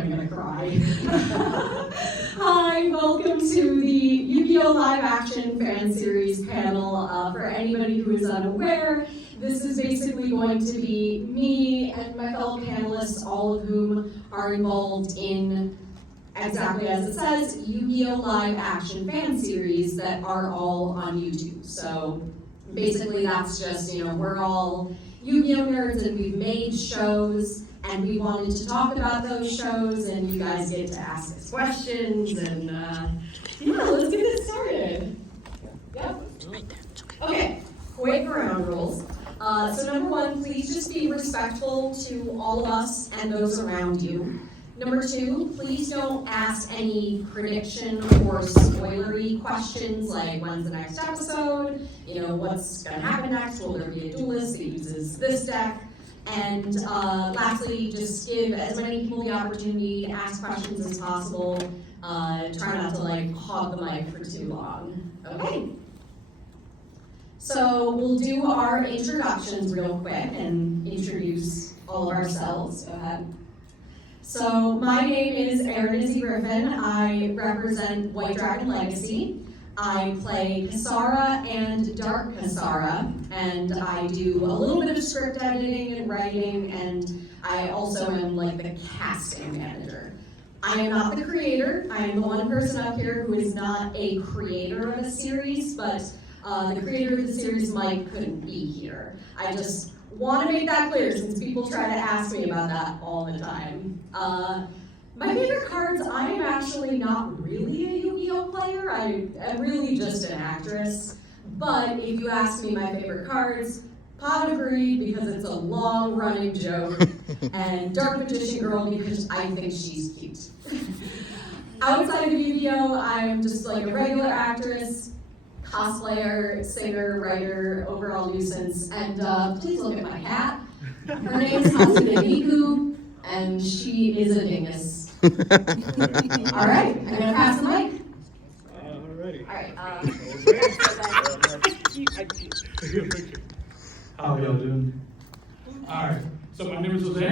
I'm gonna cry. Hi, welcome to the Yu-Gi-Oh! Live Action Fan Series panel. For anybody who is unaware, this is basically going to be me and my fellow panelists, all of whom are involved in, exactly as it says, Yu-Gi-Oh! Live Action Fan Series that are all on YouTube. So basically that's just, we're all Yu-Gi-Oh! Nerds and we've made shows and we wanted to talk about those shows and you guys get to ask us questions and let's get this started. Yep. Okay, quick ground rules. So number one, please just be respectful to all of us and those around you. Number two, please don't ask any prediction or spoilery questions like when's the next episode, what's going to happen next, will there be a duelist that uses this deck, and lastly, just give as many people the opportunity to ask questions as possible. Try not to hog the mic for too long. Okay. So we'll do our introductions real quick and introduce all of ourselves. Go ahead. So my name is Erin Izzy Griffin. I represent White Dragon Legacy. I play Kasara and Dark Kasara, and I do a little bit of script editing and writing, and I also am the casting manager. I am not the creator. I am the one person up here who is not a creator of a series, but the creator of the series, Mike, couldn't be here. I just want to make that clear since people try to ask me about that all the time. My favorite cards, I am actually not really a Yu-Gi-Oh! Player. I am really just an actress. But if you ask me my favorite cards, Pot of Greed because it's a long-running joke, and Dark Magician Girl because I think she's cute. Outside of Yu-Gi-Oh! I'm just a regular actress, cosplayer, singer, writer, overall nuisance, and please look at my cat. Her name is Hatsune Miku, and she is a dingus. All right, I'm gonna pass the mic. Alrighty. All right. How are y'all doing? All right. So my name is Jose.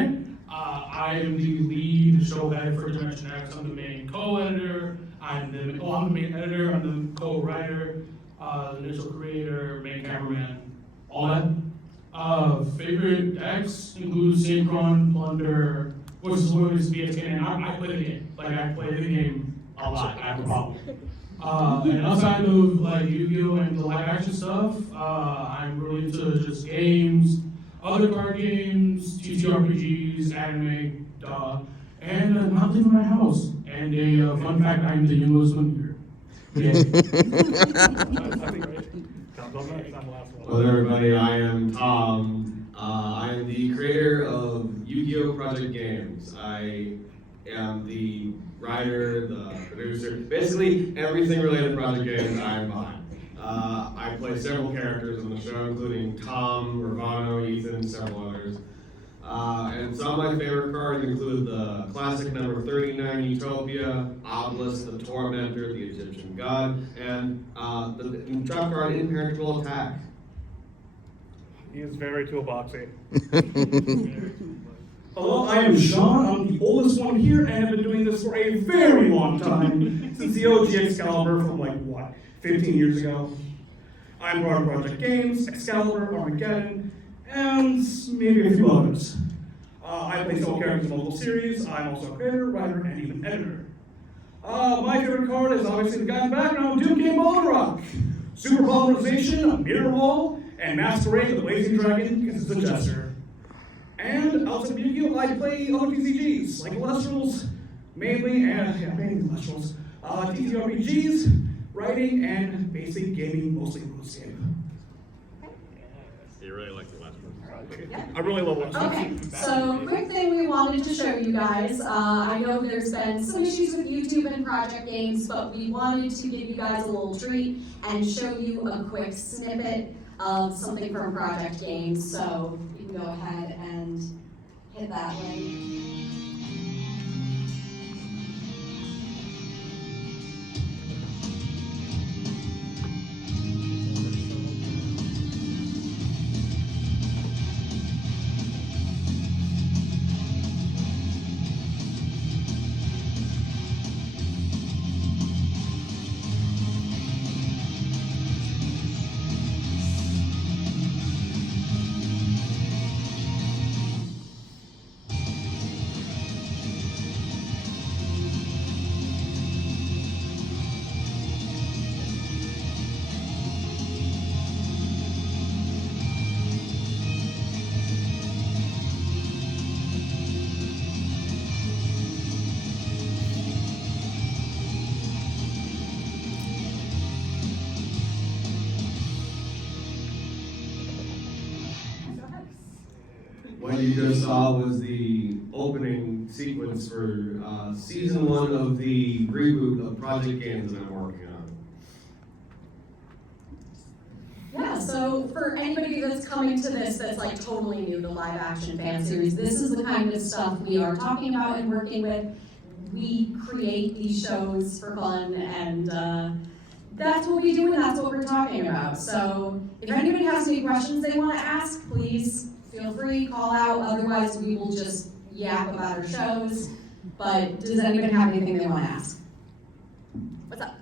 I am the lead show head for Dimension X. I'm the main co-editor. I'm the main editor. I'm the co-writer, the initial creator, main cameraman, all that. Favorite decks include Synchron, Plunder, Voices Warriors, BSK, and I play the game. I play the game a lot. I have a problem. And outside of Yu-Gi-Oh! And the live action stuff, I'm really into just games, other card games, TTRPGs, anime, and not leaving my house. And a fun fact, I'm the youngest one here. Yeah. Hello everybody, I am Tom. I am the creator of Yu-Gi-Oh! Project Games. I am the writer, the producer, basically everything related to Project Games I am behind. I play several characters on the show, including Tom, Ravano, Ethan, several others. And some of my favorite cards include the classic number 39 Utopia, Obelisk, the Tormentor, the Egyptian God, and the trap card Impenetrable Attack. He is very toolboxy. Hello, I am Sean. I'm the oldest one here and have been doing this for a very long time, since the OG Excalibur from 15 years ago. I'm part of Project Games, Excalibur, Armageddon, and maybe a few others. I play several characters in multiple series. I'm also a creator, writer, and even editor. My favorite card is obviously the guy in the background, Duke Game Rock. Super Polarization, Mirror Ball, and Masquerade the Blazing Dragon because it's a jester. And outside of Yu-Gi-Oh! I play other TCGs, like Celestials, mainly Celestials, TTRPGs, writing, and basic gaming, mostly RuneScape. You really like the last one? I really love it. Okay, so quick thing we wanted to show you guys. I know there's been some issues with YouTube and Project Games, but we wanted to give you guys a little treat and show you a quick snippet of something from Project Games. So you can go ahead and hit that link. what you just saw was the opening sequence for season 1 of the reboot of Project Games that I'm working on. Yeah, so for anybody that's coming to this that's like totally new to live action fan series, this is the kind of stuff we are talking about and working with. We create these shows for fun, and that's what we do and that's what we're talking about. So if anybody has any questions they want to ask, please feel free, call out. Otherwise, we will just yap about our shows. But does anybody have anything they want to ask? What's up?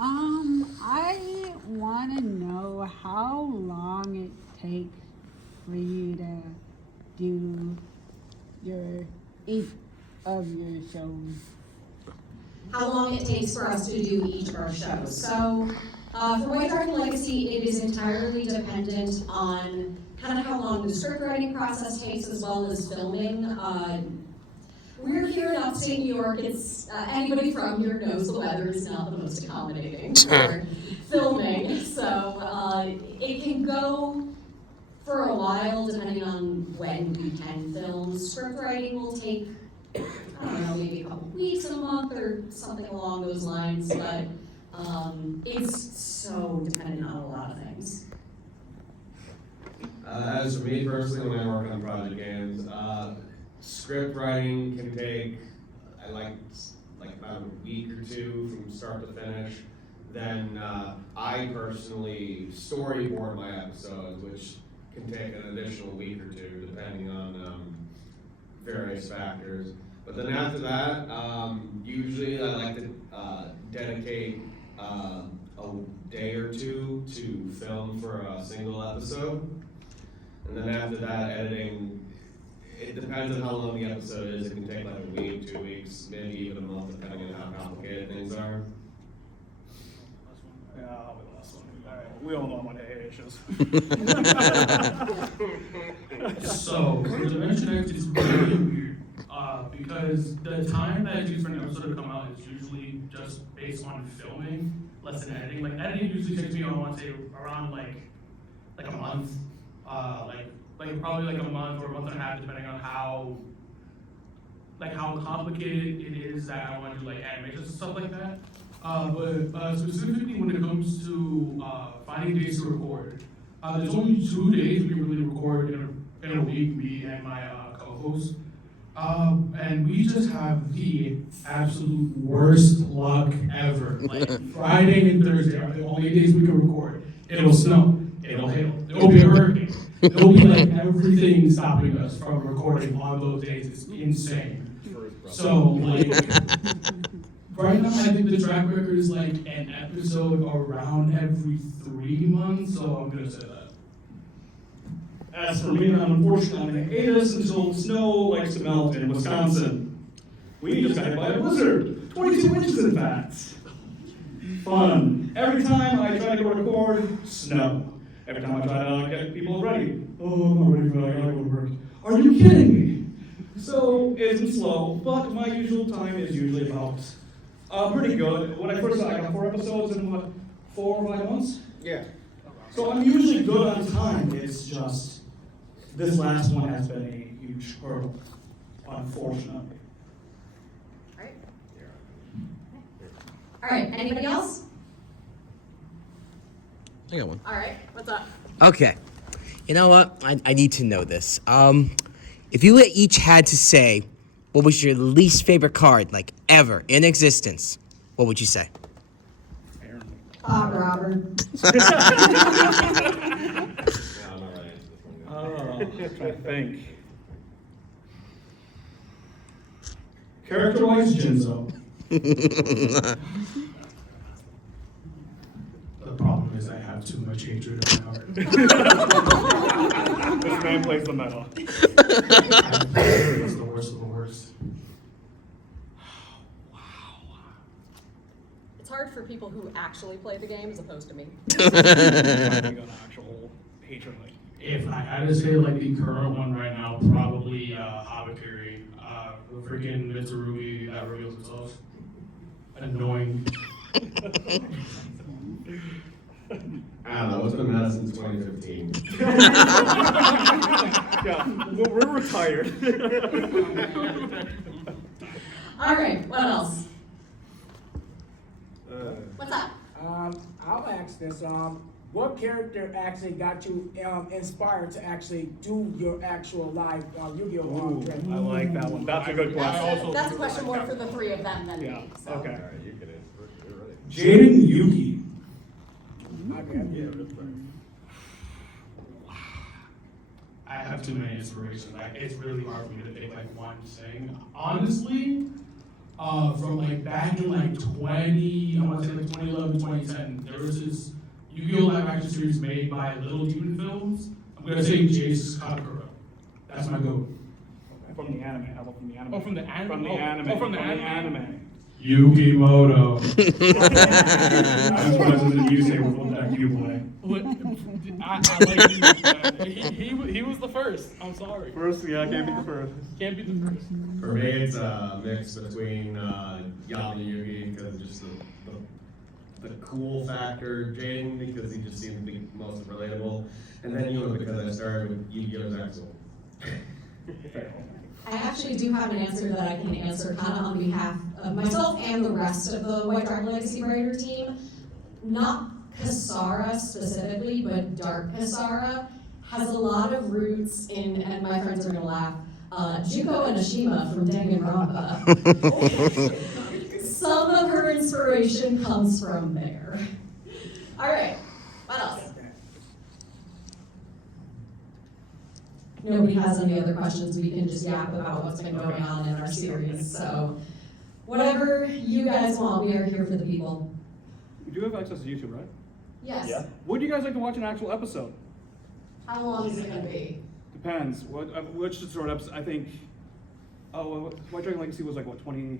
I want to know how long it takes for you to do each of your shows. How long it takes for us to do each of our shows. So for White Dragon Legacy, it is entirely dependent on kind of how long the script writing process takes as well as filming. We're here in upstate New York. It's anybody from here knows the weather is not the most accommodating for filming. So it can go for a while depending on when we can film. Script writing will take, I don't know, maybe a couple weeks, a month, or something along those lines. But it's so dependent on a lot of things. As for me personally, when I work on project games, script writing can take like about a week or two from start to finish. Then I personally storyboard my episodes, which can take an additional week or two depending on various factors. But then after that, usually I like to dedicate a day or two to film for a single episode. And then after that, editing, it depends on how long the episode is. It can take like a week, 2 weeks, maybe even a month, depending on how complicated things are. Yeah, I'll be the last one. All right, we all know I'm on AA issues. So, for Dimension X, it's really weird, because the time that it takes for an episode to come out is usually just based on filming, less than editing. Like, editing usually takes me, I want to say, around like a month, probably like a month or a month and a half, depending on how complicated it is that I want to do like animations and stuff like that. But specifically when it comes to finding days to record, there's only 2 days we can really record in a week, me and my co-host. And we just have the absolute worst luck ever. Like Friday and Thursday are the only days we can record. It'll snow, it'll hail, it'll be a hurricane. It'll be like everything stopping us from recording on those days. It's insane. So like right now I think the track record is like an episode around every 3 months, so I'm gonna say that. As for me, unfortunately, I'm gonna hate us until the snow likes to melt in Wisconsin. We just got hit by a blizzard, 22 inches in fact. Fun. Every time I try to go record, snow. Every time I try to get people ready, oh, I'm not ready for that, I gotta go to work. Are you kidding me? So it's been slow, but my usual time is usually about pretty good. When I first started, I got 4 episodes in what, 4 or 5 months? Yeah. So I'm usually good on time. It's just this last one has been a huge hurdle, unfortunately. Alright. Alright, anybody else? I got one. Alright, what's up? Okay. You know what? I need to know this. If you each had to say what was your least favorite card, like ever in existence, what would you say? Robert. Yeah, I'm not ready. I'm trying to think. Characterize Jinzo. The problem is I have too much hatred in my heart. This man plays the metal. It's the worst of the worst. It's hard for people who actually play the game as opposed to me. I think an actual hatred, like. If I had to say like the current one right now, probably Habakiri. The freaking Mitsurugi that reveals itself. Annoying. I don't know, it's been mad since 2015. Yeah, we're retired. All right, what else? What's up? I'll ask this. What character actually got you inspired to actually do your actual live Yu-Gi-Oh! Ooh, Trip? I like that one. That's a good question. That's a question more for the three of them than Yeah, me, so. okay. Jaden Yuki. I have too many inspirations. It's really hard for me to pick like one thing. Honestly, from like back in like 2011, 2010, there was this Yu-Gi-Oh! Live action series made by Little Demon Films. I'm gonna say Jace Katakura. That's my go. From the anime. How about from the anime? Oh, from the anime? From the Oh, anime. oh, from the anime? Yukimoto. That's what I was going to say with what that you play. I like he was the first. I'm sorry. First, yeah, can't be the first. Can't be the first. For me, it's a mix between Yama and Yugi because just the cool factor, Jaden because he just seems to be most relatable, and then Yuma because I started with Yu-Gi-Oh's Axel. I actually do have an answer that I can answer kind of on behalf of myself and the rest of the White Dragon Legacy Writer team. Not Kasara specifically, but Dark Kasara has a lot of roots in, and my friends are gonna laugh, Juko and Ashima from Danganronpa. Some of her inspiration comes from there. All right, what else? Nobody has any other questions, we can just yap about what's been going on in our series, so whatever you guys want, we are here for the people. You do have access to YouTube, right? Yes. Yeah. Would you guys like to watch an actual episode? How long is it gonna be? Depends. Which sort of episode? I think. Oh, White Dragon Legacy was like what 20.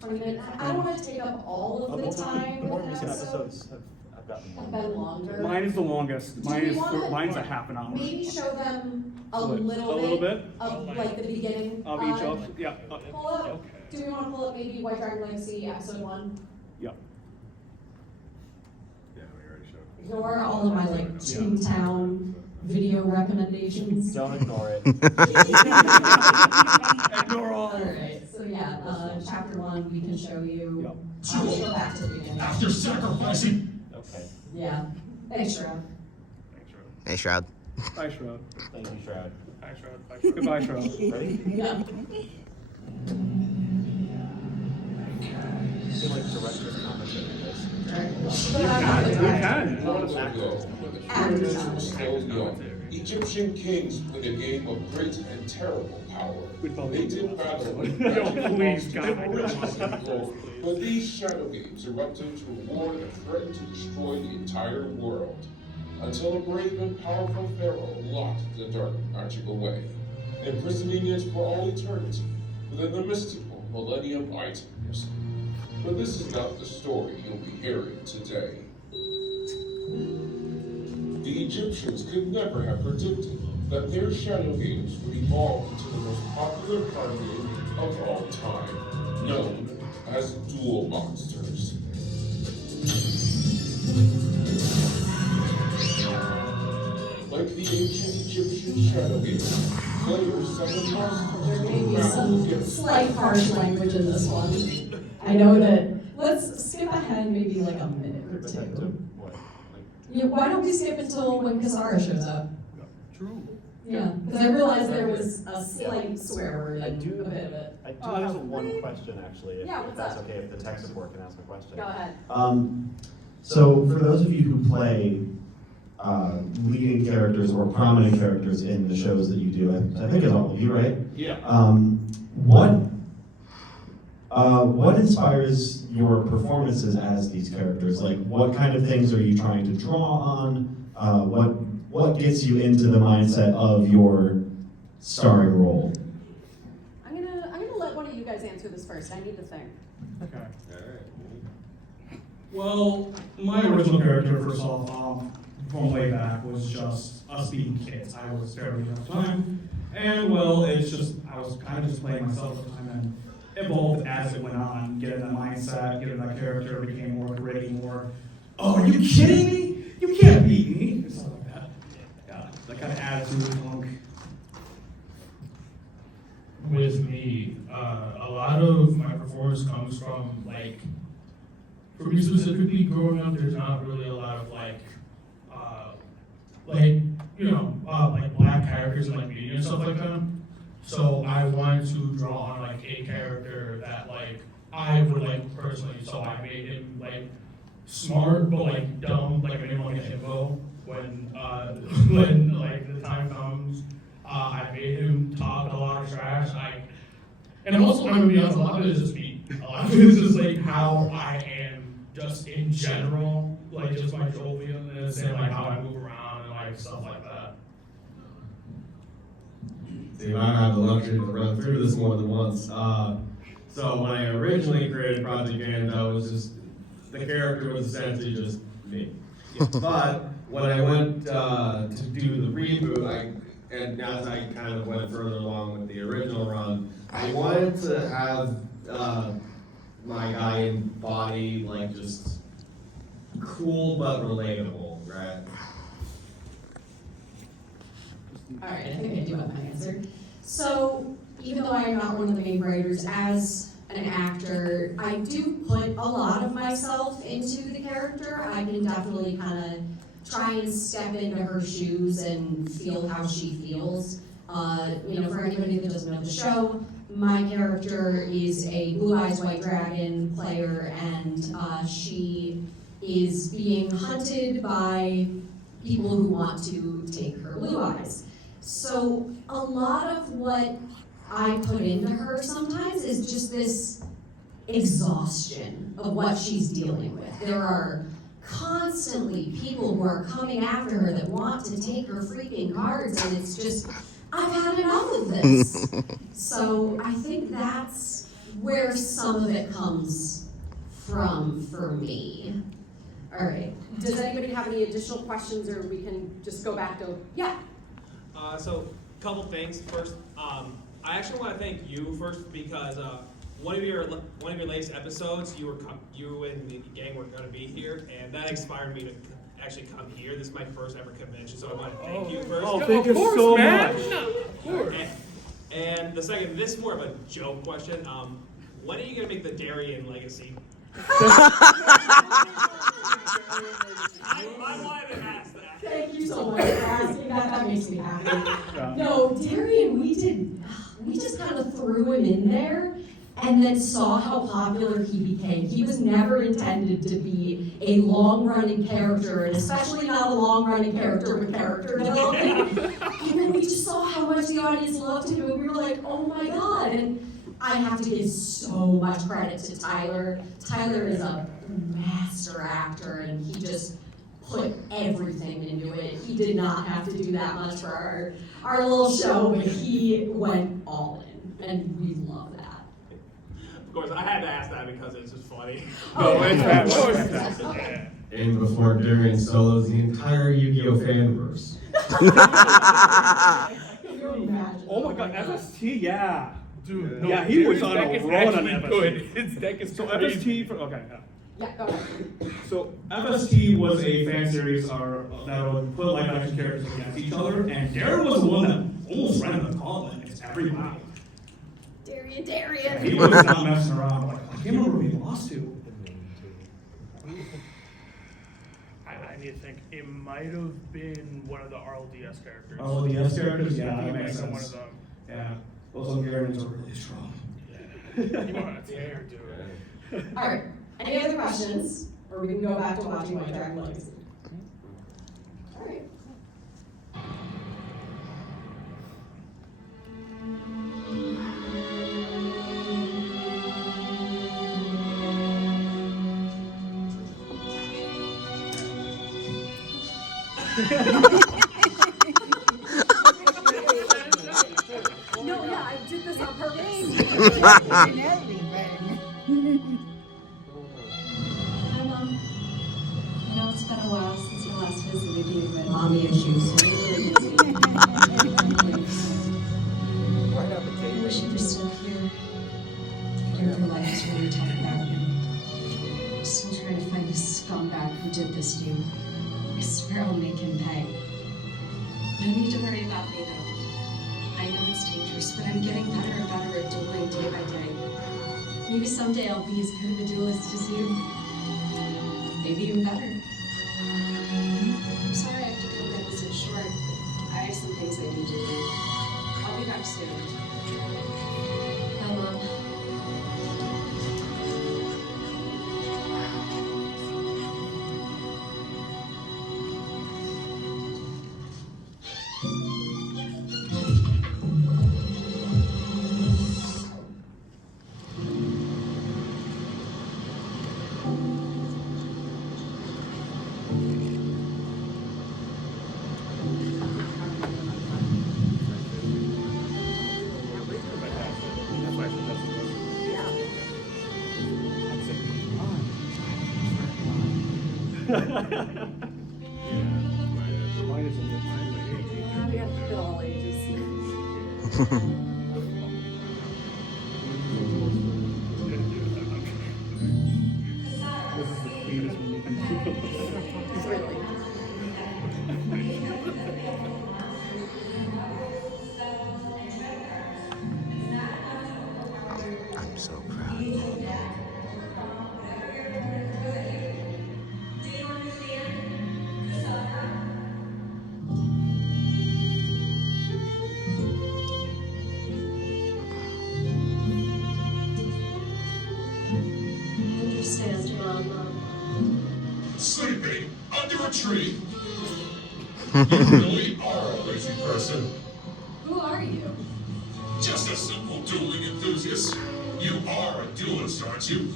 20 minutes? I don't want to take up all of the time The more with an recent episode. episodes have gotten Have been longer. Mine is the longest. Do we wanna Mine's a half an hour. Maybe show them a What? little bit of like the beginning. of each of yeah. Pull up, do we want to pull up maybe White Dragon Legacy episode 1? Yeah. Yeah, we already showed. Ignore all of my like Toontown video recommendations. Don't ignore it. Ignore all. Alright, so yeah, chapter 1 we can show you. Yep. We'll go back to the beginning. After sacrificing. Okay. Yeah, thanks, Shroud. Hey, Shroud. Bye, Shroud. Thank you, Shroud. Hi, Shroud. Bye, Shroud. Goodbye, Shroud. Ready? Yeah. I feel like director's commentary in this. But I got the time. After Egyptian kings played a game of great and terrible power. They did battle Please, God. but these shadow games erupted to a war that threatened to destroy the entire world, until a brave and powerful pharaoh locked the dark magic away, imprisoning it for all eternity within the mystical Millennium items. But this is not the story you'll be hearing today. The Egyptians could never have predicted that their shadow games would evolve into the most popular card game of all time, known as Duel Monsters. Like the ancient Egyptian shadow games, players summon monsters There may be to battle some against slight harsh language in this one. I know that, let's skip ahead maybe like a minute or But then to two. what? Like, Yeah, why don't we skip until when Kasara shows up? True. Yeah, because I realized there was a slight swear word I in do- a bit of it. I do Oh, there's have a one way- question actually, if, Yeah, if what's that's up? okay, if the tech support can ask a question. Go ahead. So for those of you who play leading characters or prominent characters in the shows that you do, I think it's all of you, right? Yeah. What inspires your performances as these characters? Like, what kind of things are you trying to draw on? What gets you into the mindset of your starring role? I'm gonna let one of you guys answer this first. I need to think. Okay. Alright. Well, my original character, first off, from way back, was just us being kids. I was fairly young at the time, and well, it's just, I was kind of just playing myself at the time and evolved as it went on, getting that mindset, getting that character, became more gritty, more, oh, are you kidding me? You that kind of adds to the funk? With me, a lot of my performance comes from like, for me specifically, growing up, there's not really a lot of like like black characters in like media and stuff like that. So I wanted to draw on like a character that like I would like personally. So I made him like smart but like dumb, like I made him like a hippo when when like the time comes. I made him talk a lot of trash. And I'm also, I'm gonna be honest, a lot of it is just me. A lot of it is just like how I am just in general, like just my jovialness and like how I move around and like stuff like that. See, I have the luxury to run through this more than once. So when I originally created Project Games, I was just, the character was essentially just me. But when I went to do the reboot, and as I kind of went further along with the original run, I wanted to have my guy embody like just cool but relatable, right? Alright, I think I do have my answer. So, even though I am not one of the main writers, as an actor, I do put a lot of myself into the character. I can definitely kind of try and step into her shoes and feel how she feels. For anybody that doesn't know the show, my character is a Blue Eyes White Dragon player, and she is being hunted by people who want to take her blue eyes. So a lot of what I put into her sometimes is just this exhaustion of what she's dealing with. There are constantly people who are coming after her that want to take her freaking cards, and it's just, I've had enough of this. So I think that's where some of it comes from for me. All right. Does anybody have any additional questions, or we can just go back to, yeah? So, couple things. First, I actually want to thank you first because one of your latest episodes, you and the gang were going to be here, and that inspired me to actually come here. This is my first ever convention, so I want to thank you first. Oh, thank you so much. Of course. And the second, this is more of a joke question. When are you going to make the Darien legacy? I wanted to ask that. Thank you so much for asking that. That makes me happy. No, Darian, we just kind of threw him in there and then saw how popular he became. He was never intended to be a long-running character, and especially not a long-running character with character development. And then we just saw how much the audience loved him, and we were like, oh my god. And I have to give so much credit to Tyler. Tyler is a master actor, and he just put everything into it. He did not have to do that much for our little show, but he went all in, and we love that. Of course, I had to ask that because it's just funny. No, it's fantastic. And before Darian solos the entire Yu-Gi-Oh fanverse. Oh my god, FST, yeah. Dude, Yeah, he was on Darian's a deck is run on actually FST. good. His deck is So crazy. FST, okay, yeah. Yeah, go ahead. So FST was a fan series that would put live action characters against each other, and Darren was the one that almost ran the gauntlet against every round. Darian. He was not messing around. Like, I can't remember who he lost to. I need to think. It might have been one of the RLDS characters. Oh, the S characters? Yeah, It that might makes have been one sense. of them. Yeah, those Hungarians are really strong. Yeah. You want to tear, dude. All right. Any other questions? Or we can go back to watching White Dragon Legacy. All right. No, yeah, I did this on purpose. And everything. Hi, Mom. I know it's been a while since we last visited you, but Mommy issues. I wish you were still here. Your life is really tough without him. I'm still trying to find this scumbag who did this to you. I swear I'll make him pay. No need to worry about me, though. I know it's dangerous, but I'm getting better and better at dueling day by day. Maybe someday I'll be as good of a duelist as you. Maybe even better. I'm sorry I have to cut that visit short. I have some things I need to do. I'll be back soon. Bye, Mom. We have to fit all ages. Really. I'm so proud. I understand, Mom. Sleeping under a tree. You really are a lazy person. Who are you? Just a simple dueling enthusiast. You are a duelist, aren't you?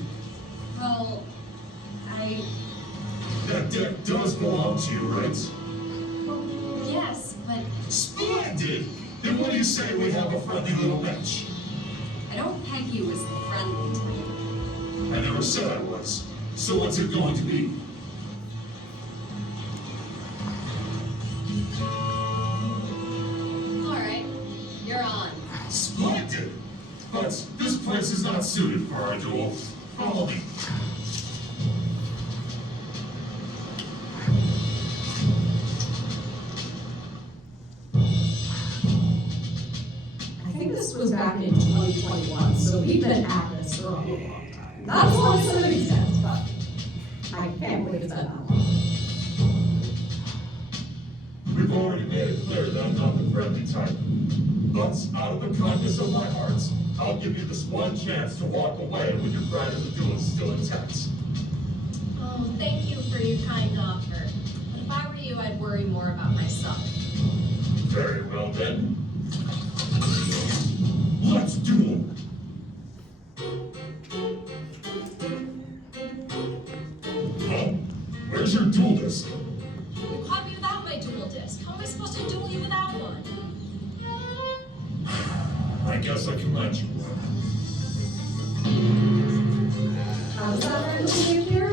Well, That deck does belong to you, right? yes, but Splendid! Then what do you say we have a friendly little match? I don't peg you as friendly to me. I never said I was. So what's it going to be? All right, you're on. Splendid! But this place is not suited for our duel. Follow me. I think this was back in 2021, so we've been at this for a long time. Not as long as some of these guys, but I can't believe it's been that long. We've already made it clear that I'm not the friendly type. But out of the kindness of my heart, I'll give you this one chance to walk away with your pride as a duelist still intact. Oh, thank you for your kind offer. But if I were you, I'd worry more about myself. Very well then. Let's duel! Huh? Where's your duel disc? You caught me without my dual disc. How am I supposed to duel you without one? I guess I can lend you one. How's that right here?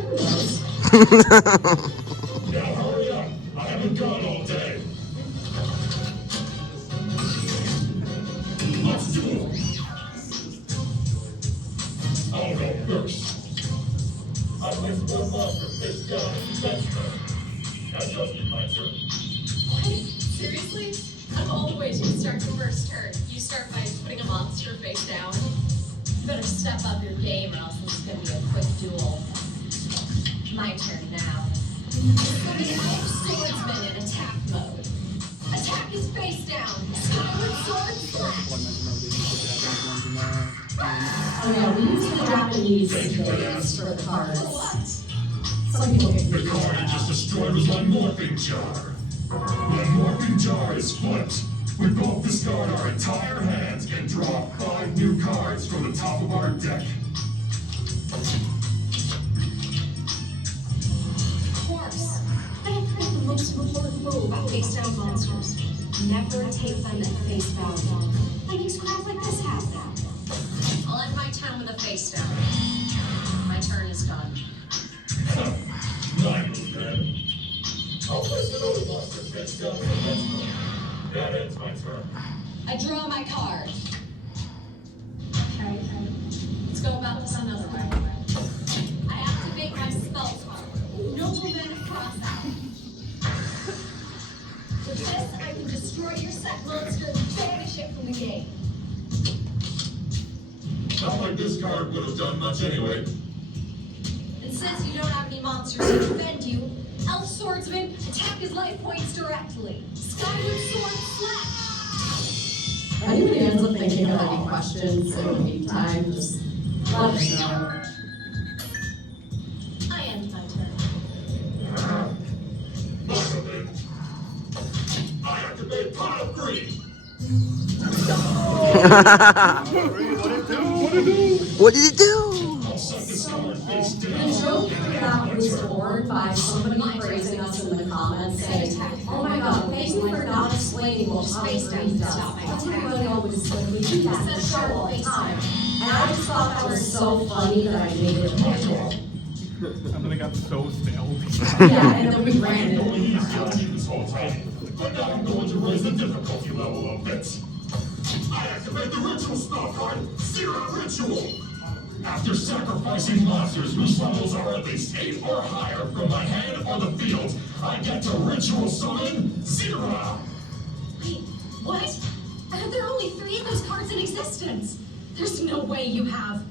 Now hurry up! I haven't gone all day. Let's duel! I'll go first. I placed one monster face down in the center. Now just be my turn. What? Seriously? I'm all the way to start your first turn. You start by putting a monster face down. You better step up your game or else this is gonna be a quick duel. My turn now. It's gonna be Elf Swordsman in attack mode. Attack is face down. Skyward sword slash. Oh yeah, we use the Japanese names for the cards. What? Some people get The confused. card I just destroyed was my morphing jar. My morphing jar is flipped. We both discard our entire hands and draw 5 new cards from the top of our deck. Of course. I have heard the most important rule about face-down monsters. Never take them at face value. That makes crap like this happen. I'll end my turn with a face down. My turn is done. Nice, then. I'll place another monster face down for the next one. That ends my turn. I draw my card. Okay. Let's go about this another way. I activate my spell card. Nobleman cross out. With this, I can destroy card would have done much anyway. And since you don't have any monsters to defend you, Elf Swordsman, attack his life points directly. Skyward Sword Slash! If anybody ends up thinking of any questions in the meantime, just let us know. I end my turn. I activate Pile 3! What did it do? The joke that was born by somebody praising us in the comments saying, oh my god, thank you for not explaining what Space Time does. Everybody always said we do that in the show all the time. And I just thought that was so funny that I made it visual. And then it got so stale. Yeah, and then we ran it. This whole time, but now I'm going to raise the difficulty level a bit. I activate the ritual spell card, Zero Ritual. After sacrificing monsters whose levels are at least 8 or higher from my hand or the field, I get to ritual summon Zero. Wait, what? There are only 3 of those cards in existence. There's no way you have.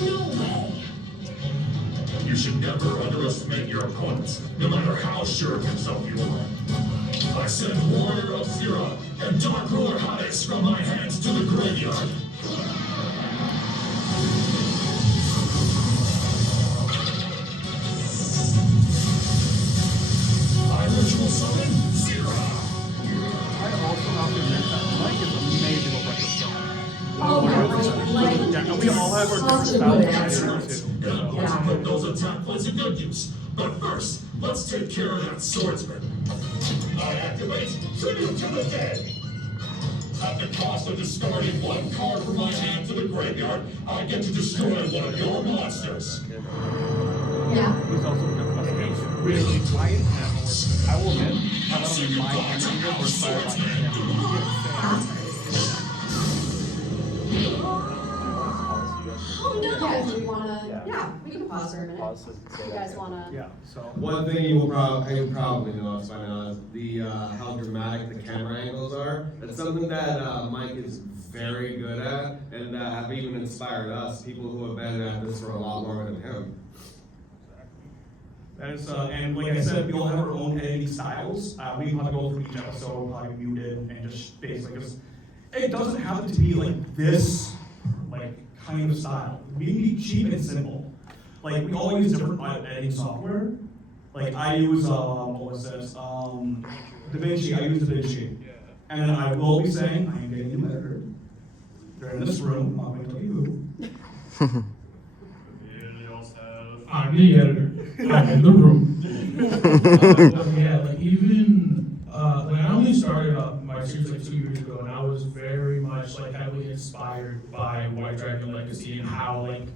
No way. You should never underestimate your opponent, no matter how sure of himself you are. I send Warrior of Zero and Dark Ruler Hades from my hands to the graveyard. I ritual summon Zero. I also have to admit that Mike is amazing with breakfast stuff. Oh, yeah, Yeah, and we all have our different such a good styles. answer. And I'm going to put those attack points to good use. But first, let's take care of that swordsman. I activate Tribute to the Dead. At the cost of discarding 1 card from my hand to the graveyard, I get to destroy one of your monsters. Yeah. He's also a good question. Really, I will admit, I don't even mind anything or inspired by him. Oh no! Yeah, do we wanna, yeah, we can pause for a minute. Pause to say You that. guys wanna? Yeah, so. One thing you probably notice by now is the how dramatic the camera angles are. That's something that Mike is very good at, and have even inspired us, people who have been at this for a lot longer than him. That is, and like I said, we all have our own editing styles. We have to go through each episode, probably mute it, and just basically, because it doesn't have to be like this, like, kind of style. We can be cheap and simple. Like, we all use different editing software. Like, I use, what was this, DaVinci, I use DaVinci. And then I will be saying, I am getting a new editor. They're in this room, I'm going to tell you who. I'm the editor. I'm in the room. Yeah, like even like I only started my series like 2 years ago, and I was very much like heavily inspired by White Dragon Legacy and how like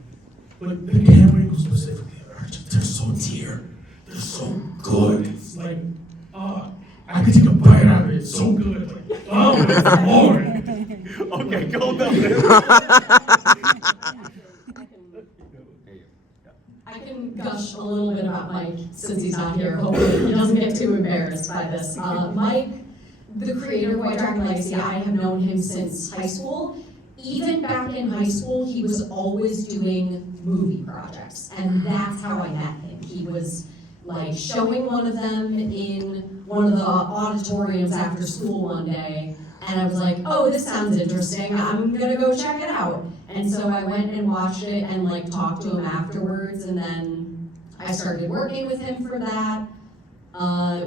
the camera angles specifically they're so dear, they're so good. It's like I could take a bite out of it. It's so good. Like, oh, it's more. Okay, go down. I can gush a little bit about Mike since he's not here. Hopefully he doesn't get too embarrassed by this. Mike, the creator of White Dragon Legacy, I have known him since high school. Even back in high school, he was always doing movie projects, and that's how I met him. He was like showing one of them in one of the auditoriums after school one day, and I was like, oh, this sounds interesting, I'm gonna go check it out. And so I went and watched it and like talked to him afterwards, and then I started working with him for that.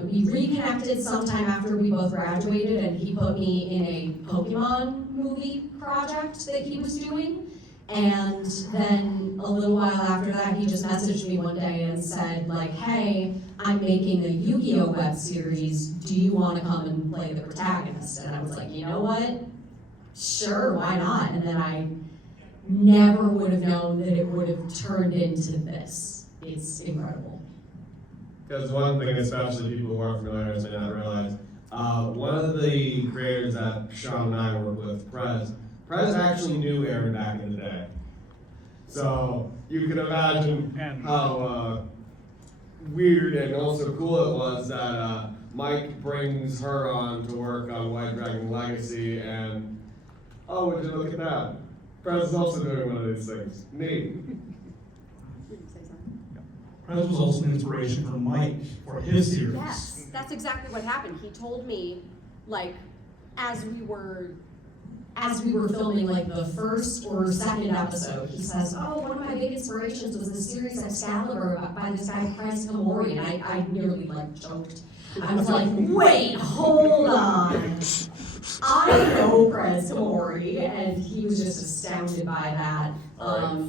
We reconnected sometime after we both graduated, and he put me in a Pokemon movie project that he was doing. And then a little while after that, he just messaged me one day and said, like, hey, I'm making a Yu-Gi-Oh! Web series. Do you want to come and play the protagonist? And I was like, you know what? Sure, why not? And then I never would have known that it would have turned into this. It's incredible. Because one thing, especially people who aren't familiar may not realize, one of the creators that Sean and I work with, Prez actually knew Aaron back in the day. So you can imagine how weird and also cool it was that Mike brings her on to work on White Dragon Legacy, and Oh, would you look at that? Prez is also doing one of these things. Neat. Prez was also an inspiration for Mike for his series. Yes, that's exactly what happened. He told me, like, as we were filming like the first or second episode, he says, "Oh, one of my big inspirations was the series Excalibur by this guy Prez Kamori," and I nearly like choked. I was like, "Wait, hold on." I know Prez Kamori, and he was just astounded by that.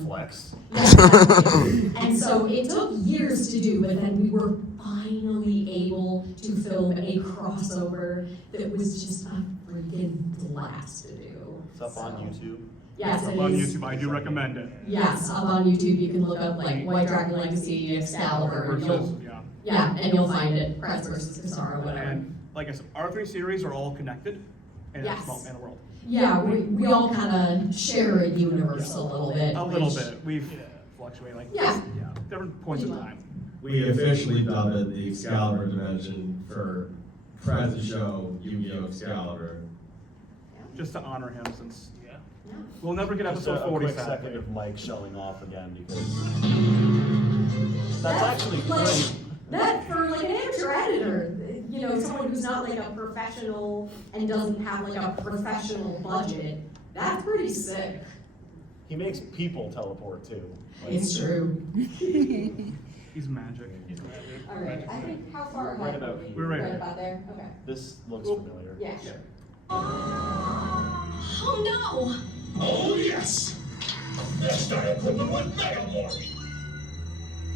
Flex. Yeah, and so it took years to do, but then we were finally able to film a crossover that was just a freaking blast to do. It's up on YouTube. Yes, It's it up on is. YouTube. I do recommend it. Yes, up on YouTube. You can look up like White Dragon Legacy Excalibur. And Versus, you'll, yeah, and you'll find it. Prez versus Kisara, whatever. And like I said, our 3 series are all connected in Yes. a small in a world. Yeah, we all kind of share a universe a little bit. A little which- bit. We've fluctuated like Yeah. different points of time. We officially dubbed it the Excalibur dimension for Prez's show, Yu-Gi-Oh! Excalibur. Just to honor him, since we'll never get Just episode a 40 quick sadly. second of Mike showing off again because that's actually like, great. that for like an amateur editor, you know, someone who's not like a professional and doesn't have like a professional budget, that's pretty sick. He makes people teleport too. Like, It's true. He's magic. All right, I think how far Right ahead about are we? here. We're right Right here. about there? Okay. This looks familiar. Yeah, sure. Oh no! Oh yes! Next I equip with Megamorph.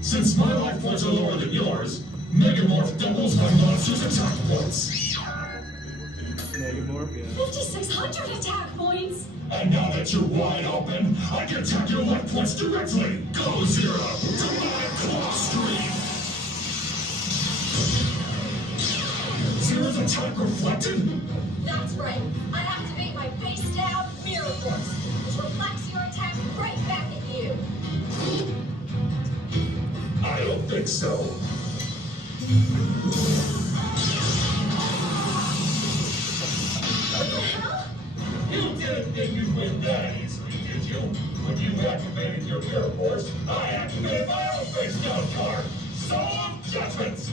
Since my life points are lower than yours, Megamorph doubles my monster's attack points. Megamorph, yeah. 5,600 attack points! And now that you're wide open, I can attack your life points directly. Go Zero! Demonic Claw Stream! Zero's attack reflected? That's right. I activate my face down mirror force, which reflects your attack right back at you. I don't think so. What the hell? You didn't think you'd win that easily, did you? When you activated your mirror force, I activated my own face down card. Soul of Judgment!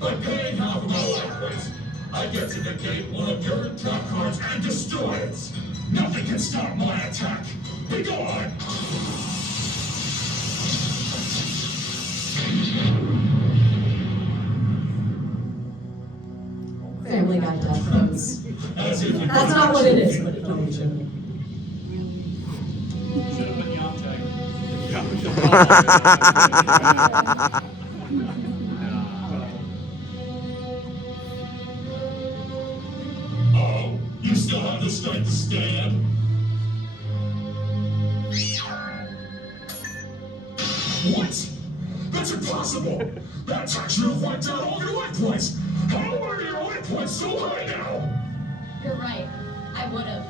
By paying half of my life points, I get to negate one of your attack cards and destroy it. Nothing can stop my attack. Be gone! Family Guy death throes. As if you That's not what it is, but it's totally true. Should have been Yamcha. Oh, you still have the strength to stand? What? That's impossible! That attack should have wiped out all your life points! How are your life points so high now? You're right. I would have.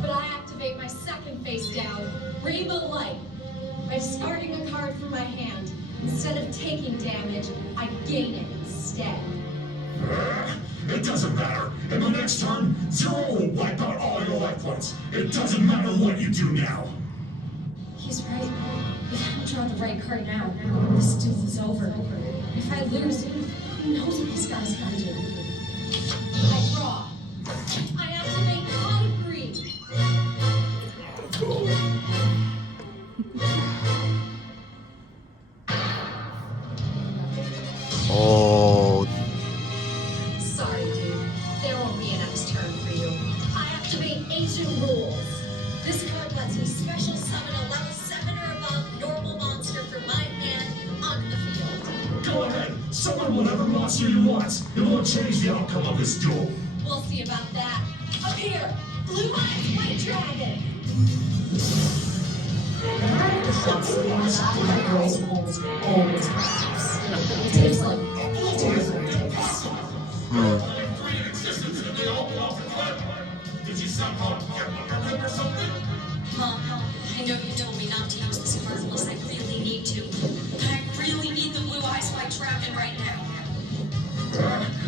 But I activate my second face down, Rainbow Light. By discarding a card from my hand, instead of taking damage, I gain it instead. It doesn't matter. In the next turn, Zero will wipe out all your life points. It doesn't matter what you do now. He's right. If I don't draw the right card now, this duel is over. If I lose, who knows what this guy's gonna do? I draw. I activate Pot of Greed. Oh, Sorry, dude. There won't be an next turn for you. I activate Ancient Rules. This card lets me special summon a level 7 or above normal monster from my hand onto the field. Go ahead, summon whatever monster you want. It won't change the outcome of this duel. We'll see about that. Up here, Blue Eyes White Dragon. The shots in that girl's always cracks. It takes like ages and ages. Free existence in the old Alpha Clan. Did you somehow get my remember something? Mom, I know you told me not to use this card unless I really need to, but I really need the Blue Eyes White Dragon right now.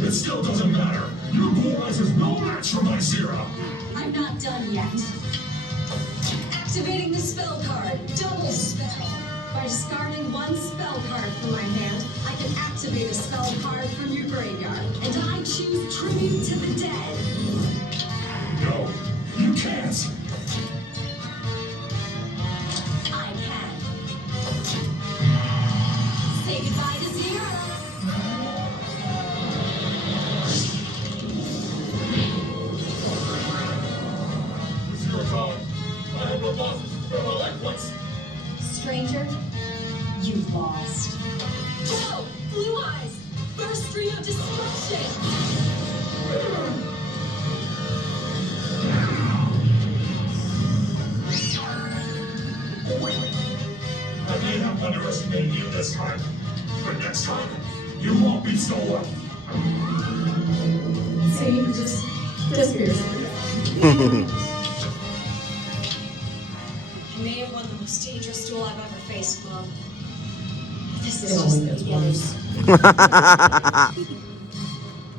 It still doesn't matter. Your Blue Eyes is no match for my Zero. I'm not done yet. Activating the spell card, double spell. By discarding one spell card from my hand, I can activate a spell card from your graveyard. And I choose Tribute to the Dead. No, you can't. I can. Say goodbye to zero. Tora-Con, I have no bosses for my life once. Stranger, you've lost. Whoa! Blue eyes! Burst stream of destruction! I may have underestimated you this time, but next time, you won't be so lucky. See, just disappears. I may have won the most dangerous duel I've ever faced, Mom. But this It is only just the gets beginning.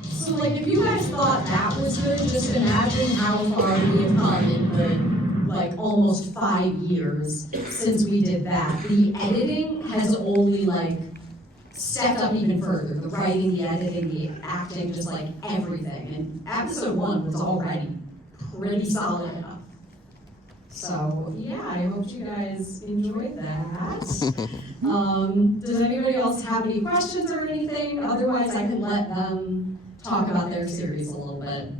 So, like, if you guys thought that was good, just imagine how far we have come in the, like, almost 5 years since we did that. The editing has only, like, stepped up even further. The writing, the editing, the acting, just, like, everything. And episode 1 was already pretty solid enough. So, yeah, I hope you guys enjoyed that. Does anybody else have any questions or anything? Otherwise, I can let them talk about their series a little bit.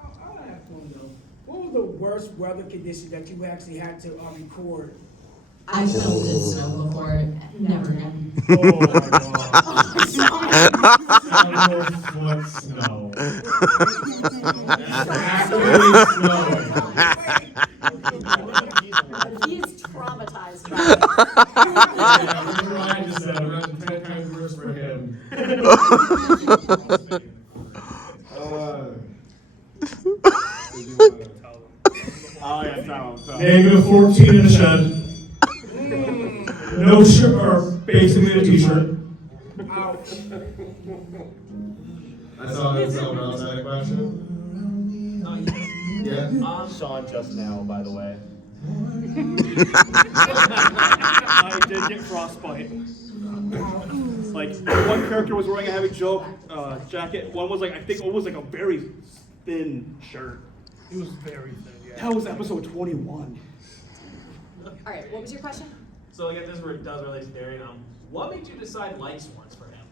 I'll ask one though. What was the worst weather condition that you actually had to record? I filmed in snow before, never again. Oh my god. Snow. Actually snowing. He's traumatized by it. I just said, we're at 10 times worse for him. Oh yeah, tell him. Negative 14 in the shed. No shirt, or basically a t-shirt. Ouch. I saw someone else had a question. Yeah. Sean just now, by the way. I did get frostbite. Like, one character was wearing a heavy joke jacket. One was like, I think it was like a very thin shirt. It was very thin, yeah. That was episode 21. All right, what was your question? So again, this does relate to Darian. What made you decide likes ones for him?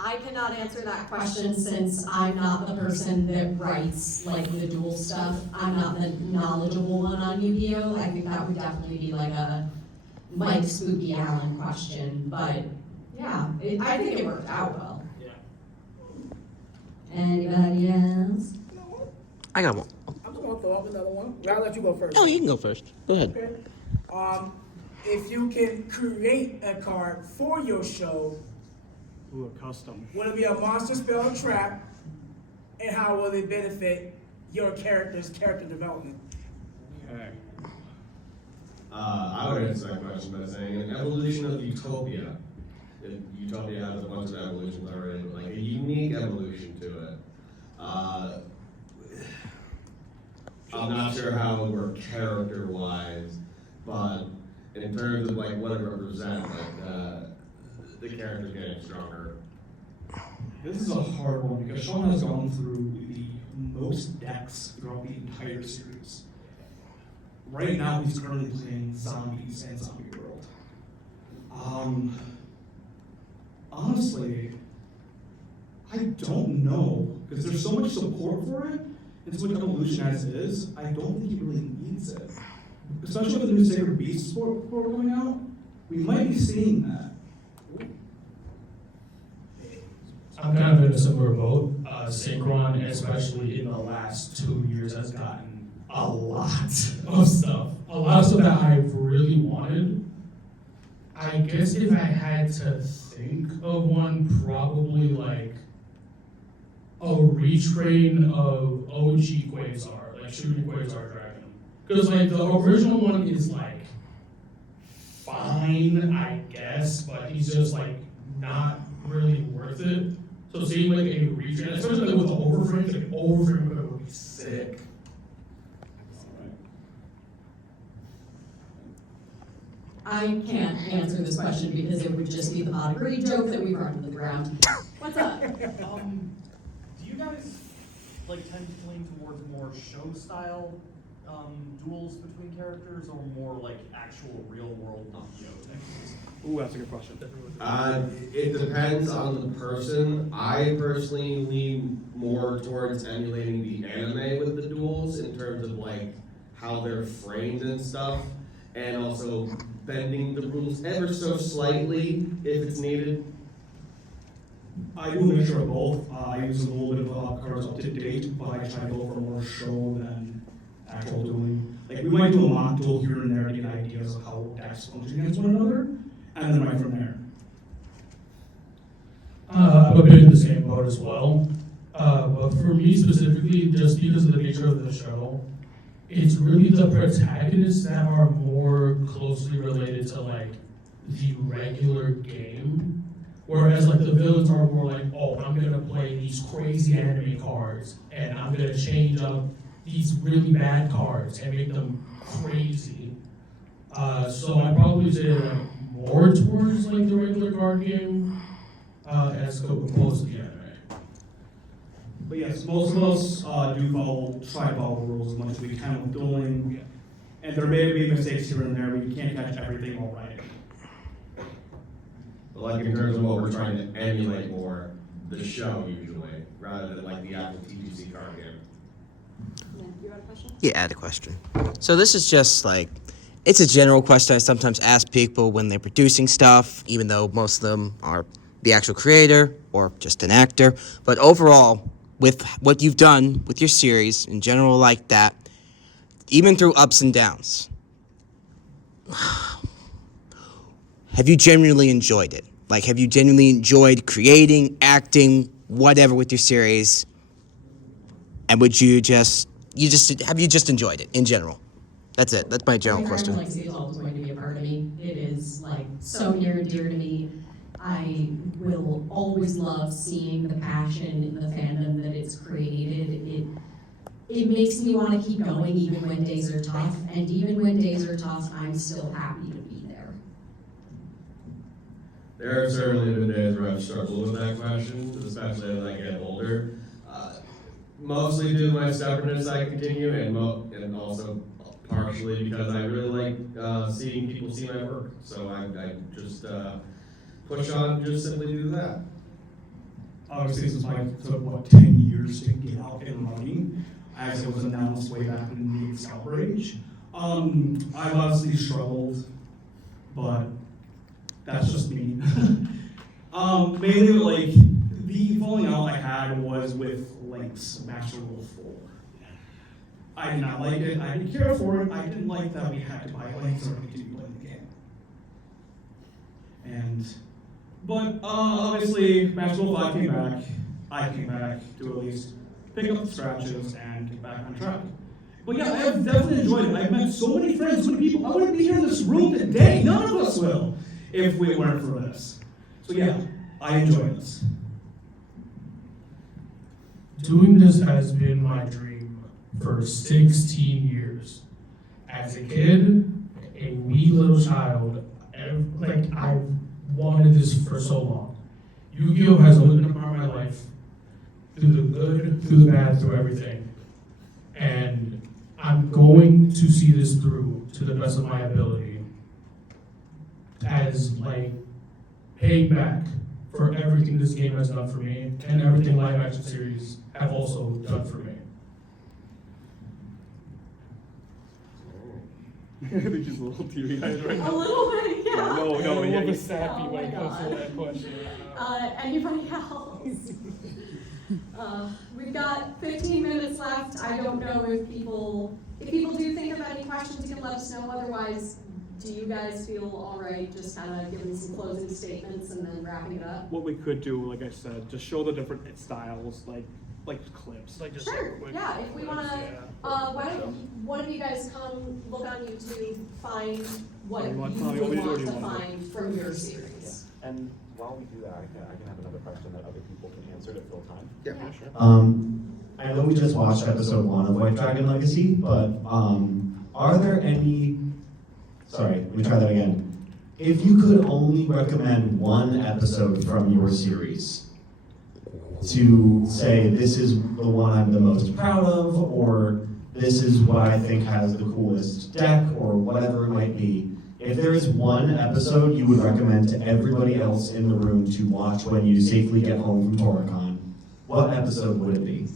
I cannot answer that question since I'm not the person that writes like the dual stuff. I'm not the knowledgeable one on Yu-Gi-Oh! I think that would definitely be like a Mike Spooky Allen question, but yeah, I think it worked out well. Yeah. Anybody else? I got one. I'm just gonna throw up another one. I'll let you go first. Oh, you can go first. Go ahead. Okay. If you can create a card for your show, Ooh, a custom. will it be a monster spell or trap? And how will it benefit your character's character development? Okay. I would answer that question by saying an evolution of Utopia. Utopia has a bunch of evolutions already, but like a unique evolution to it. I'm not sure how it would work character-wise, but in terms of like what it represents, like the character's getting stronger. This is a hard one because Sean has gone through the most decks throughout the entire series. Right now, he's currently playing Zombies and Zombie World. Honestly, I don't know because there's so much support for it and so much evolution as it is. I don't think he really needs it, especially with the new Sacred Beast sport coming out. We might be seeing that. I'm kind of in a similar boat. Synchron, especially in the last 2 years, has gotten a lot of stuff. A lot of stuff that I really wanted. I guess if I had to think of one, probably like a retrain of OG Quasar, like shooting Quasar Dragon. Because like the original one is like fine, I guess, but he's just like not really worth it. So seeing like a retrain, especially like with the overframe, like overframe would be sick. I can't answer this question because it would just be the pot of greed joke that we run into the ground. What's up? Do you guys like tend to lean towards more show style duels between characters, or more like actual real world techniques? Ooh, that's a good question. It depends on the person. I personally lean more towards emulating the anime with the duels in terms of like how they're framed and stuff, and also bending the rules ever so slightly if it's needed. I do a mixture of both. I use a little bit of cards up to date, but I try to go for more show than actual dueling. Like we might do a mock duel here and there to get ideas of how decks function against one another, and then right from there. I'm a bit in the same boat as well. But for me specifically, just because of the nature of the show, it's really the protagonists that are more closely related to like the regular game. Whereas like the villains are more like, oh, I'm gonna play these crazy anime cards and I'm gonna change up these really bad cards and make them crazy. So I'd probably say like more towards like the regular card game as opposed to the anime. But yes, most of us do try to follow the rules as much as we can with dueling. And there may be mistakes here and there, we can't catch everything all right. But like in terms of what we're trying to emulate more, the show usually, rather than like the actual TGC card game. You got a question? Yeah, I had a question. So this is just like, it's a general question I sometimes ask people when they're producing stuff, even though most of them are the actual creator or just an actor. But overall, with what you've done with your series in general like that, even through ups and downs, have you genuinely enjoyed it? Like, have you genuinely enjoyed creating, acting, whatever with your series? And would you just enjoyed it in general? That's it. That's my general question. Legacy is always going to be a part of me. It is like so near and dear to me. I will always love seeing the passion in the fandom that it's created. It makes me want to keep going even when days are tough. And even when days are tough, I'm still happy to be there. There have certainly been days where I've struggled with that question, especially as I get older. Mostly due to my stubbornness, I continue, and also partially because I really like seeing people see my work. So I just push on, just simply do that. Obviously, since mine took, 10 years to get out and running, as it was announced way back in the Excalibur age. I've obviously struggled, but that's just me. Mainly, like, the falling out I had was with Link's Master Rule 4. I did not like it, I didn't care for it, I didn't like that we had to buy Links or continue playing the game. But obviously, Master Rule 5 came back, I came back to at least pick up the scratches and get back on track. But yeah, I've definitely enjoyed it. I've met so many friends, so many people. I wouldn't be here in this room today. None of us will, if we weren't for this. So yeah, I enjoy this. Doing this has been my dream for 16 years. As a kid, a wee little child, I've wanted this for so long. Yu-Gi-Oh! Has always been a part of my life, through the good, through the bad, through everything. And I'm going to see this through to the best of my ability as payback for everything this game has done for me and everything live action series have also done for me. I think she's a little teary-eyed right now. A little bit, yeah. No, a little yeah, bit sappy when it comes to that question. Anybody else? We've got 15 minutes left. I don't know if people do think of any questions, you can let us know. Otherwise, do you guys feel all right just kind of giving some closing statements and then wrapping it up? What we could do, like I said, just show the different styles, like clips. Sure, yeah, if we want to, why don't one of you guys come look on YouTube, find what you want to find from your series. And while we do that, I can have another question that other people can answer to fill time. Yeah, sure. I know we just watched episode 1 of White Dragon Legacy, but are there any Sorry, let me try that again. If you could only recommend one episode from your series to say this is the one I'm the most proud of, or this is what I think has the coolest deck, or whatever it might be, if there is one episode you would recommend to everybody else in the room to watch when you safely get home from Tora-Con, what episode would it be?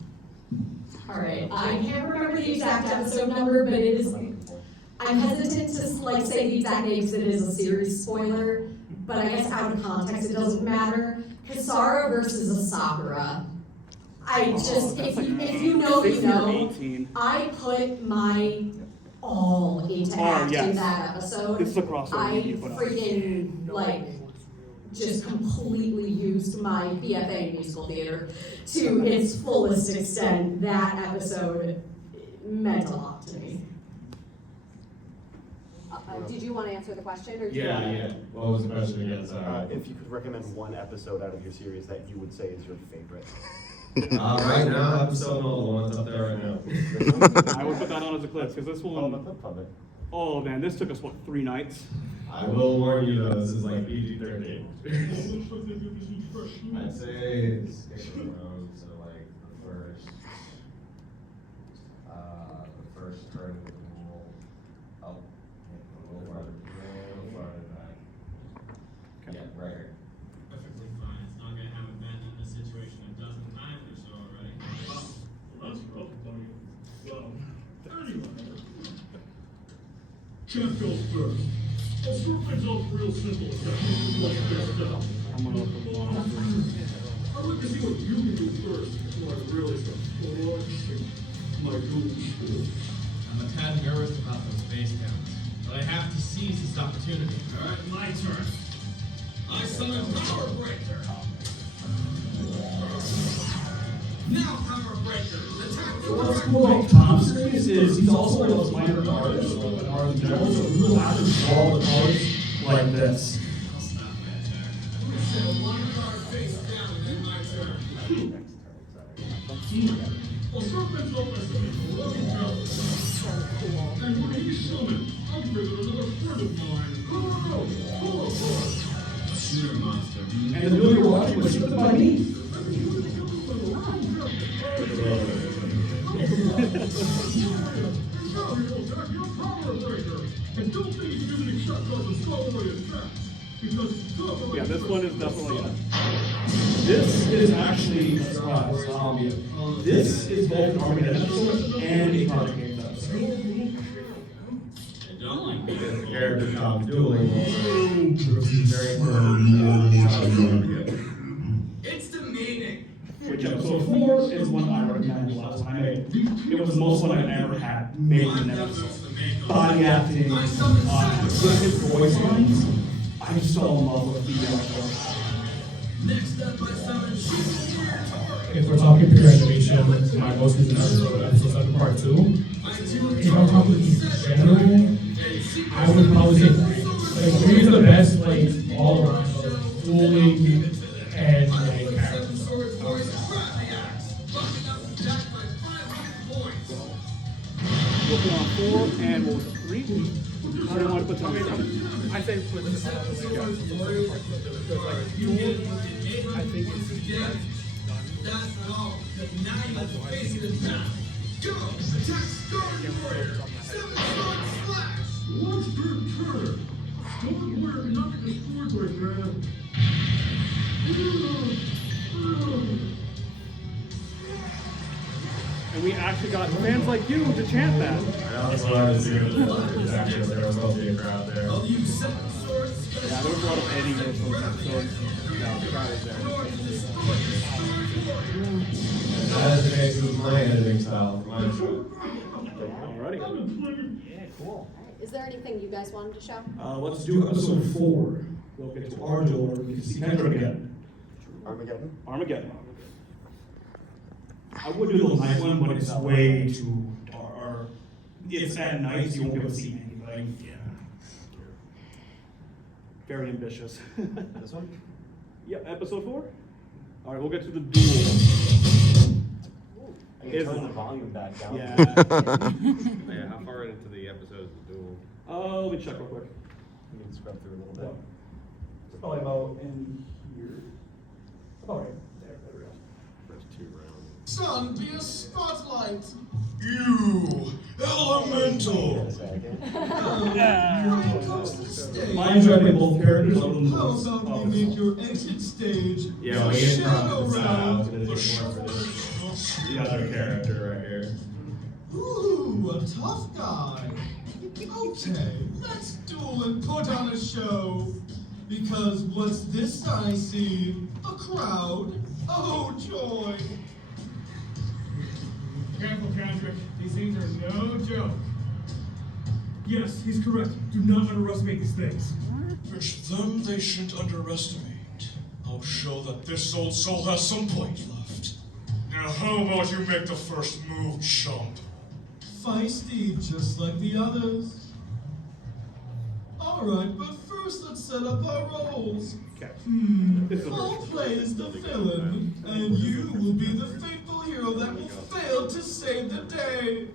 All right, I can't remember the exact episode number, but it is, I'm hesitant to like say the exact name because it is a series spoiler, but I guess out of context it doesn't matter. Kasara versus Asakura. I just, if you know, you know, I put my all into acting that episode. It's the crossover I you put on. freaking, like, just completely used my BFA in musical theater to its fullest extent. That episode meant a lot to me. Did you want to answer the question, or? Yeah. What was the question again? Sorry. If you could recommend one episode out of your series that you would say is your favorite. Right now, episode all the ones up there right now. I would put that on as a clip, because this one, oh man, this took us, what, 3 nights? I will warn you though, this is like PG-13. I'd say it's Game of Thrones, so like the first turn of the duel, up, a little farther back. Yeah, right here. Perfectly fine. It's not gonna have abandoned the situation a dozen times or so already. Well, that's rough, buddy. Well, anyway. Champ goes first. I'll start things off real simple. What's best up? I'd like to see what you can do first before I really start flushing my goons. I'm a tad nervous about those base counts, but I have to seize this opportunity. All right, my turn. I summon Power Breaker. Now Power Breaker, attack the What's cool about Tom's series is he's also one of those minor artists, like art in general, so he will actually draw the cards like this. One card face down, and then my turn. Well, Serpent's up by summoning Lucky Palace. And when he's summoned, I'll visit another friend of mine. Tora-Con. Sure, monster. And the duel you're watching was scripted by me. Yeah, this one is definitely This is actually a surprise. This is both an Armageddon episode and a Project Games episode. Because the character Tom dueling very It's demeaning. Which episode 4 is one I recommend the last time I made. It was the most fun I've ever had made in an episode. Body acting, with his voice lines, I'm so in love with the episode. Next up, I summon If we're talking pure animation, my most recent episode 7 part 2. If I'm talking in general, I would probably say 3. Like 3 is the best, like, all around, dueling and like characters. We'll put on 4 and what was it, 3? How do you want to put something? I say put this on because like duel, I think it's That's all. Now you're facing the top. Go! Attack Scarlet Warrior! 7-star slash! What's your turn? Scarlet Warrior cannot get destroyed right now. And we actually got fans like you to chant that. That's what I was doing. Actually, there was supposed to be a crowd there. I'll use 7 swords. Yeah, there was a lot of editing in those episodes. No, the crowd was there. That is the case with my editing style for my show. Alrighty. Yeah, cool. Is there anything you guys wanted to show? Let's do episode 4. We'll get to our door. We can see Kendra again. Armageddon? Armageddon. I would do the night one, but it's way too dark. It's at night, so you won't be able to see anything. Yeah. Very ambitious. This one? Yep, episode 4. Alright, we'll get to the duel. I can turn the volume back down. Yeah. Yeah, how far into the episode is the duel? Let me check real quick. You can scrub through a little bit. It's probably about in here. About right there. There we go. First 2 rounds. Son, be a spotlight. You elemental. Mind you, I play both characters. How about we make your exit stage? Yeah, we get from the side. I was gonna do more for this. The other character right here. Ooh, a tough guy. Okay, let's duel and put on a show. Because what's this I see? A crowd. Oh, joy. Careful, Kendrick. These things are no joke. Yes, he's correct. Do not underestimate these things. Which them they shouldn't underestimate. I'll show that this old soul has some point left. Now how about you make the first move, chump? Feisty, just like the others. Alright, but first let's set up our roles. I'll play as the villain, and you will be the faithful hero that will fail to save the day.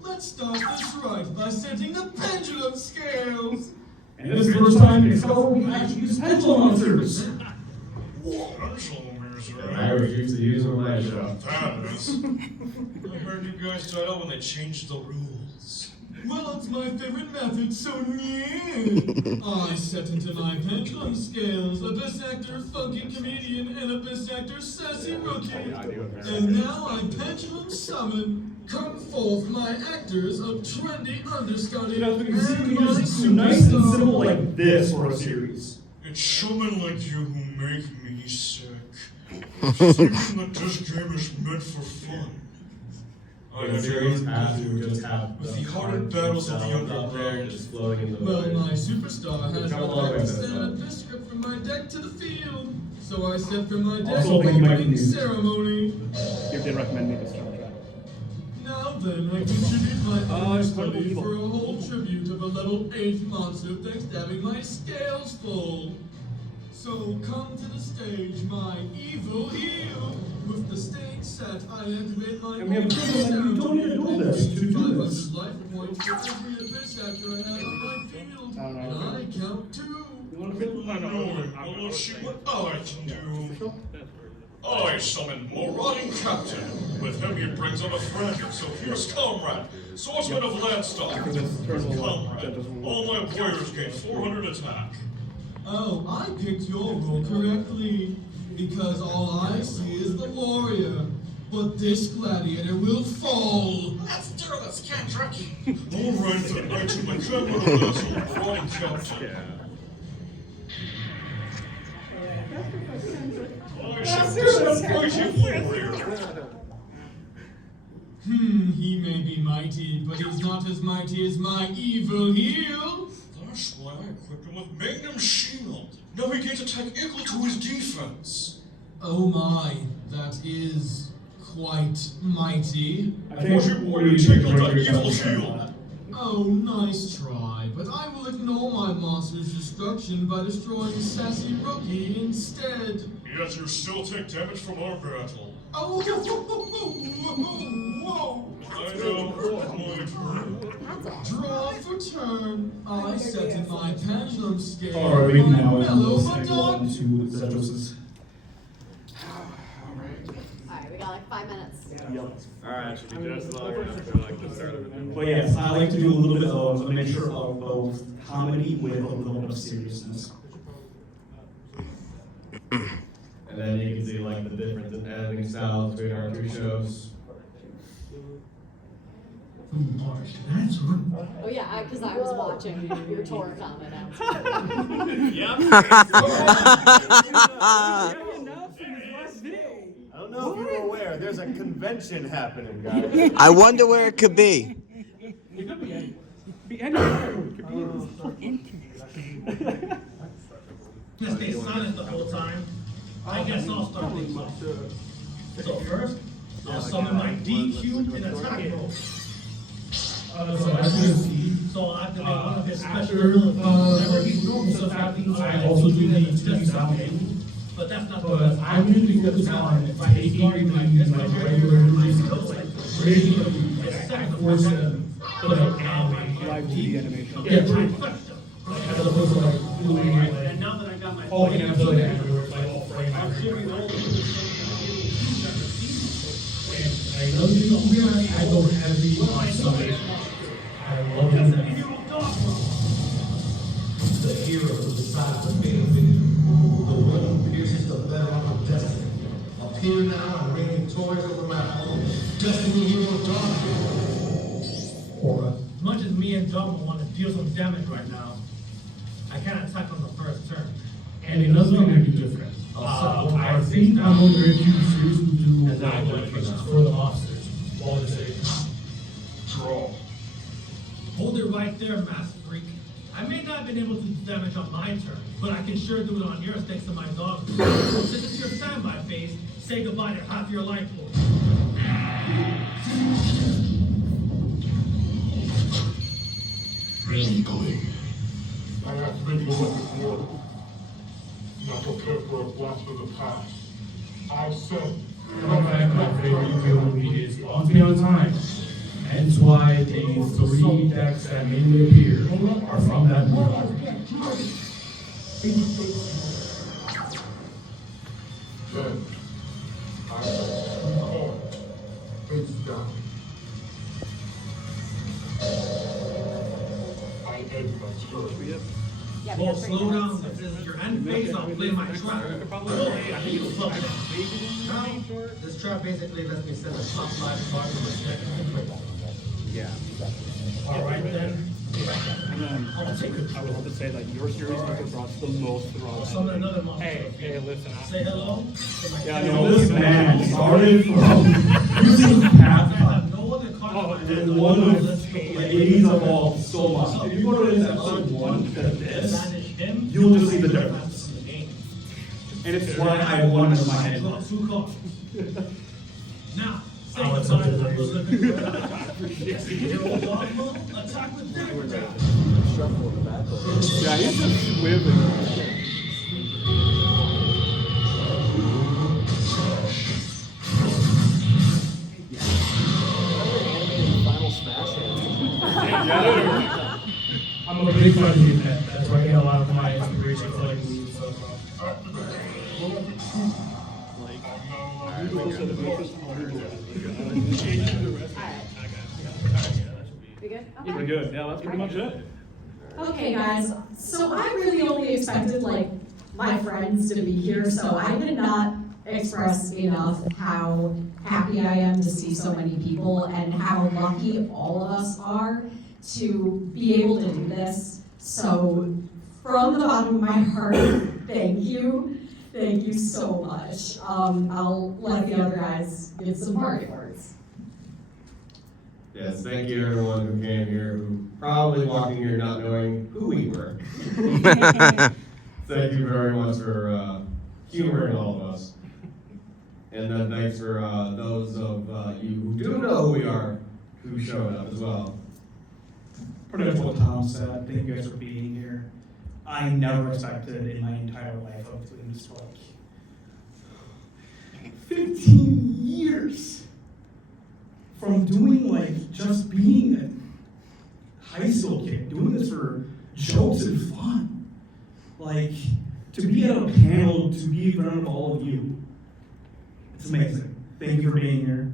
Let's start this right by setting the pendulum scales. And this is the first time Excalibur will actually use pendulum monsters. I refuse to use them when I show. That is. I heard you guys died out when they changed the rules. Well, it's my favorite method, so new. I set into my pendulum scales a best actor, funky comedian, and a best actor, sassy rookie. And now I pendulum summon. Come forth, my actors of trendy understudy. You can just do nice and simple like this for a series. It's showmen like you who make me sick. Thinking that this game is meant for fun. I In series past, we would just have with the hardened battles of the up there just floating in the Well, void. my superstar has Come the along right to with it, send a bud. fish script from my deck to the field. So I set from my deck Also, thank you, Mike, opening for music. ceremony. You did recommend me this soundtrack. Now then, I contribute my Incredible study Evil. for a whole tribute of a level 8 monster thanks to having my scales full. So come to the stage, my evil heel. With the stage set, I activate my And we have people that you don't need to do this to do 500 this. life points for every abyss actor I have on my field. And I count 2. You want to fit? Well, let's see what I can do. I summon marauding captain. With him he brings on a friend. So here's comrade, swordsman of Landstock. Comrade, all my warriors gain 400 attack. Oh, I picked your role correctly. Because all I see is the warrior. But this gladiator will fall. Let's do this, Kendrick. Alright then, I took my camera to the marauding captain. He may be mighty, but he's not as mighty as my evil heel. That's why I equipped him with Magnum Shield. Now he gains attack equal to his defense. Oh my, that is quite mighty. I think we take on that evil shield. Oh, nice try, but I will ignore my monster's destruction by destroying Sassy Rookie instead. Yet you still take damage from our battle. Oh, whoa. I know, my turn. Draw for turn. I set in my pendulum scale. Alright, we can now Mellow go Madonna. on to the Zetos. Alright, we got like 5 minutes. Alright, should be just long enough for like the start of it. But yes, I like to do a little bit of a mixture of both comedy with a little bit of seriousness. And then you can see like the difference in editing style between our 2 shows. Oh yeah, because I was watching your Tora-Con announcement. I don't know if you were aware, there's a convention happening, guys. I wonder where it could be. It could be anything. Just stay silent the whole time. I guess I'll start things off. So first, I'll summon my DQ and attack roll. So as you can see, so I activate one of his special whenever he's normal stuff happens, I also do the death sound. But that's not because I'm using this sound if I hate like this my regular release goes like raising a second force to put an anime. live 2D animation. Yeah, pretty much. Like, as opposed to like doing it like And now that I got my holding an episode in where it's like all framed. I'm shipping all the And another thing I'm realizing, I go heavy on summation. I love it. The hero who decides to fail victory. The one who pierces the bedrock of destiny. Appear now and reign victorious over my own destiny hero Dark. As much as me and Dogma want to deal some damage right now, I can't attack on the first turn. And another thing I do different. I think I'm going to seriously do live notifications for the monsters while it's a draw. Hold it right there, Master Freak. I may not have been able to do damage on my turn, but I can sure do it on yours thanks to my dog. Since it's your standby phase, say goodbye to half your life force. Basically, I have to make the weapon work. Not prepare for a blast from the past. I said. Fun fact, my favorite Yu-Gi-Oh movie is Always Be on Time. Hence why the 3 decks that made me appear are from that movie. Then, I have call face down. I end my story. Well, slow down. If this is your end phase, I'll play my trap. I think it'll fuck it up. Now, this trap basically lets me set the top line part of the second. Yeah. Alright then. And then I would have to say that your series you brought the most throughout. Summon another monster. Hey, listen. Say hello. Yeah, no, this man started from using Pathfinder. And one of he's evolved so much. If you go to this episode 1 to this, you'll just see the difference. And it's why I won in my head. Now, say goodbye to those living hero Dogma. Attack with dagger. Yeah, he's just swimming. I'm a big fan of the event. That's where I get a lot of my inspiration for like movies and stuff. We good? We're good. Yeah, that's pretty much it. Okay, guys, so I really only expected like my friends to be here, so I could not express enough how happy I am to see so many people and how lucky all of us are to be able to do this. So from the bottom of my heart, thank you. Thank you so much. I'll let the other guys give some parting words. Yes, thank you everyone who came here, who probably walking here not knowing who we were. Thank you very much for humoring all of us. And then thanks for those of you who do know who we are, who showed up as well. Pretty much what Tom said. Thank you guys for being here. I never expected in my entire life of doing this for like 15 years. From doing like just being a high school kid, doing this for jokes and fun. Like to be at a panel, to be in front of all of you. It's amazing. Thank you for being here.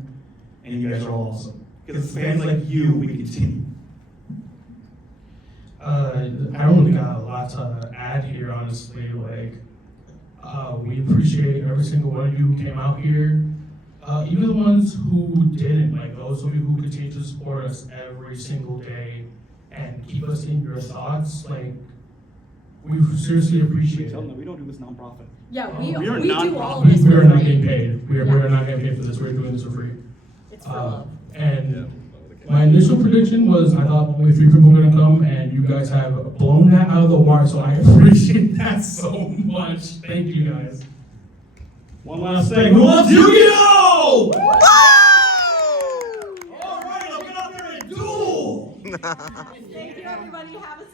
And you guys are all awesome. Because it's fans like you we continue. I don't really got a lot to add here, honestly. Like, we appreciate every single one of you who came out here. Even the ones who didn't, like those of you who continue to support us every single day and keep us in your thoughts. Like, we seriously appreciate it. Tell them that we don't do this nonprofit. Yeah, we are do non-profit. all of this. We are not getting paid. We are not getting paid for this. We're doing this for free. It's for love. And my initial prediction was I thought only 3 people were gonna come, and you guys have blown that out of the water. So I appreciate that so much. Thank you guys. One last thing. Who loves Yu-Gi-Oh! All right, let's get out there and duel! Thank you, everybody. Have a